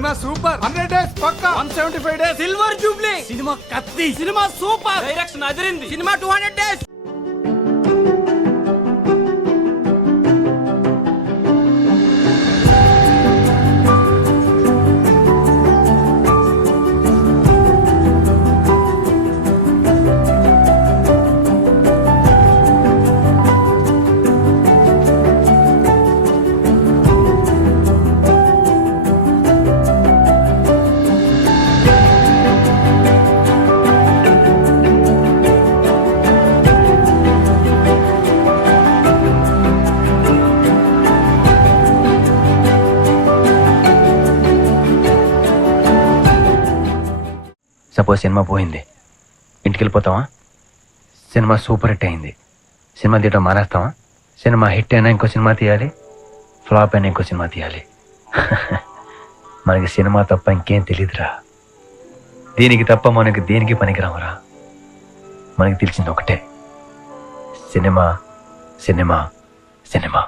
Cinema super 100 days పక్కా 175 days silver Jubilee cinema కత్తి cinema super direction అదిరింది cinema 200 days. Suppose cinema పోయింది, ఇంటికి వెళ్ళిపోతావా? Cinema super hit అయింది, cinema తీయడం మానేస్తావా? సినిమా హిట్ అయినా ఇంకో సినిమా తీయాలి, ఫ్లాప్ అయినా ఇంకో సినిమా తీయాలి. మనకి సినిమా తప్ప ఇంకేం తెలియదురా. దీనికి తప్ప మనకి దేనికి పనికిరామరా. మనకి తెలిసింది ఒకటే, సినిమా సినిమా సినిమా.